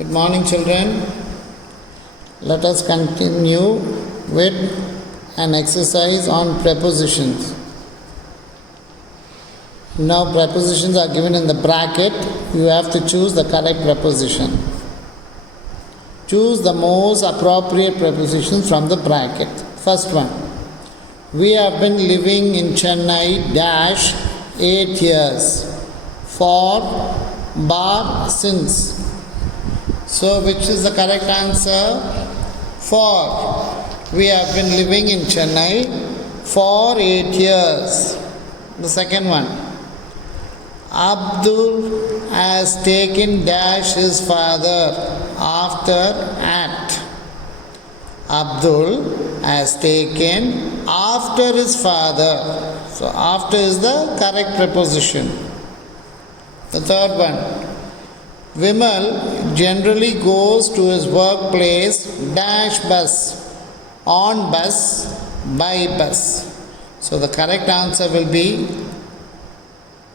Good morning, children. Let us continue with an exercise on prepositions. Now, prepositions are given in the bracket. You have to choose the correct preposition. Choose the most appropriate preposition from the bracket. First one. We have been living in Chennai dash 8 years. For bar since. So, which is the correct answer? For. We have been living in Chennai for 8 years. The second one. Abdul has taken dash his father after at. Abdul has taken after his father. So, after is the correct preposition. The third one. Vimal generally goes to his workplace dash bus, on bus, by bus. So the correct answer will be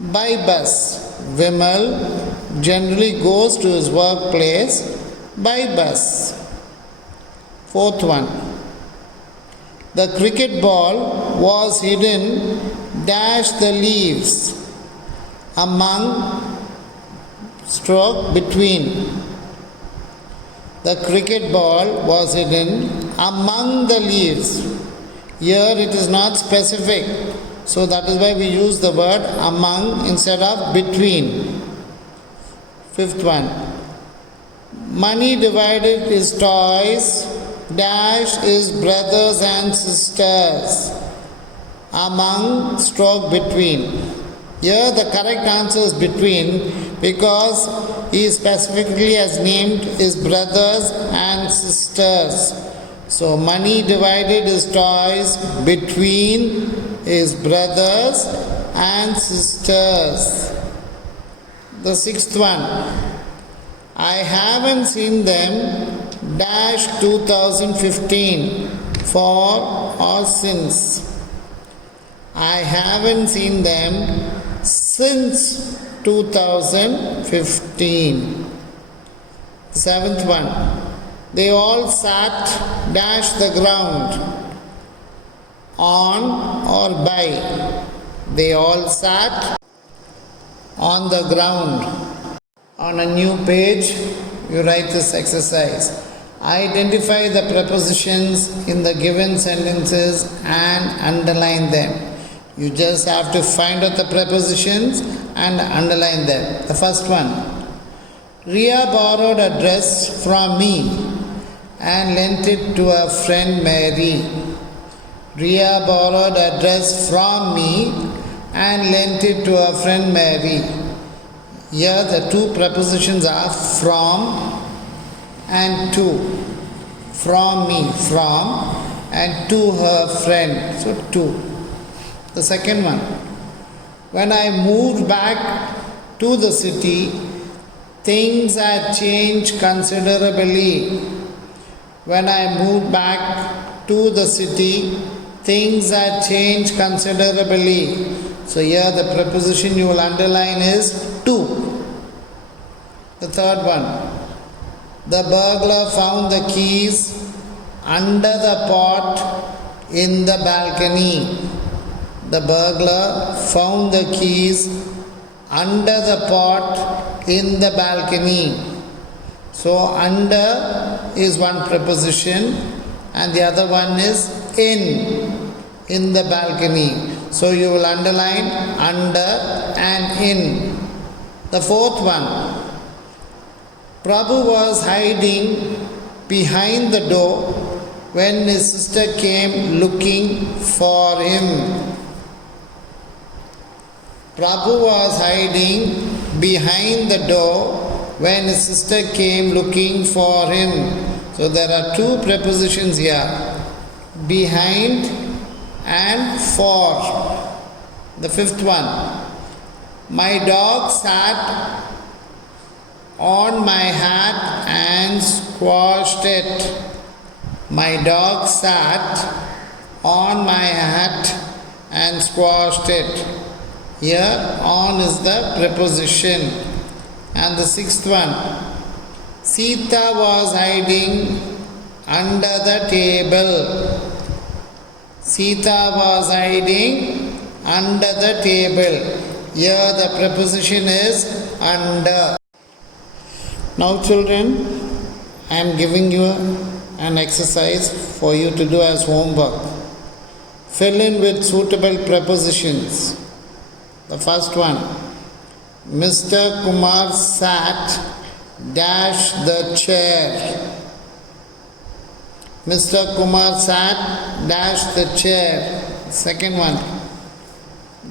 by bus. Vimal generally goes to his workplace by bus. Fourth one. The cricket ball was hidden dash the leaves among stroke between. The cricket ball was hidden among the leaves. Here it is not specific, so that is why we use the word among instead of between. Fifth one. Money divided his toys dash his brothers and sisters among stroke between. Here the correct answer is between because he specifically has named his brothers and sisters. So money divided his toys between his brothers and sisters. The sixth one. I haven't seen them dash 2015 for or since. I haven't seen them since 2015. Seventh one. They all sat dash the ground on or by. They all sat on the ground. On a new page, you write this exercise. Identify the prepositions in the given sentences and underline them. You just have to find out the prepositions and underline them. The first one. Ria borrowed a dress from me and lent it to her friend Mary. Ria borrowed a dress from me and lent it to her friend Mary. Here the two prepositions are from and to. From me, from, and to her friend. So to. The second one. When I moved back to the city, things had changed considerably. When I moved back to the city, things had changed considerably. So here the preposition you will underline is to. The third one. The burglar found the keys under the pot in the balcony. The burglar found the keys under the pot in the balcony. So under is one preposition and the other one is in the balcony. So you will underline under and in. The fourth one. Prabhu was hiding behind the door when his sister came looking for him. Prabhu was hiding behind the door when his sister came looking for him. So there are two prepositions here. Behind and for. The fifth one. My dog sat on my hat and squashed it. My dog sat on my hat and squashed it. Here on is the preposition. And the sixth one, Sita was hiding under the table. Sita was hiding under the table. Here the preposition is under. Now children, I am giving you an exercise for you to do as homework. Fill in with suitable prepositions. The first one, Mr. Kumar sat dash the chair. Mr. Kumar sat dash the chair. Second one,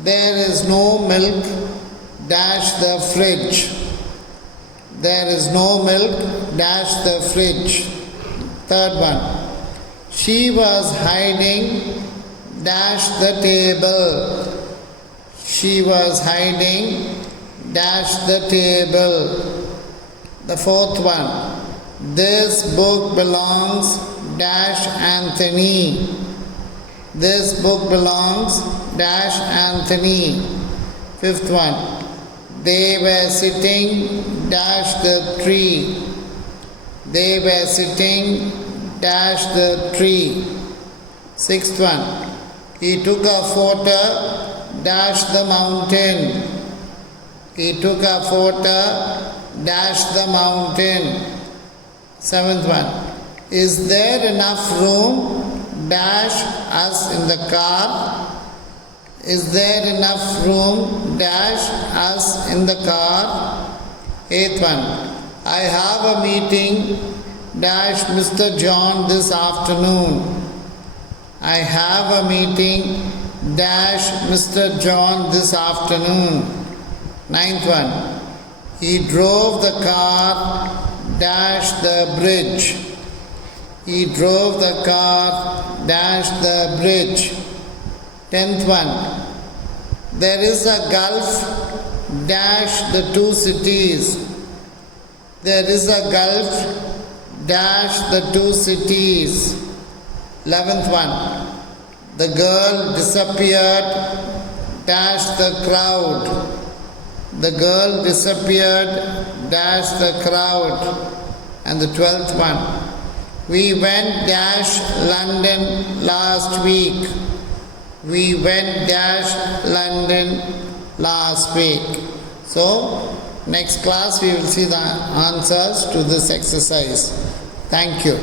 there is no milk dash the fridge. There is no milk dash the fridge. Third one, she was hiding dash the table. She was hiding dash the table. The fourth one, this book belongs dash Anthony. This book belongs dash Anthony. Fifth one, they were sitting dash the tree. They were sitting dash the tree. Sixth one, he took a photo dash the mountain. He took a photo dash the mountain. Seventh one, is there enough room dash us in the car. Is there enough room dash us in the car. Eighth one, I have a meeting dash Mr. John this afternoon. I have a meeting dash Mr. John this afternoon. Ninth one, he drove the car dash the bridge. He drove the car dash the bridge. Tenth one, there is a gulf dash the two cities. There is a gulf dash the two cities. 11th one, the girl disappeared dash the crowd. The girl disappeared dash the crowd. And the 12th one, we went dash London last week. We went dash London last week. So, next class we will see the answers to this exercise. Thank you.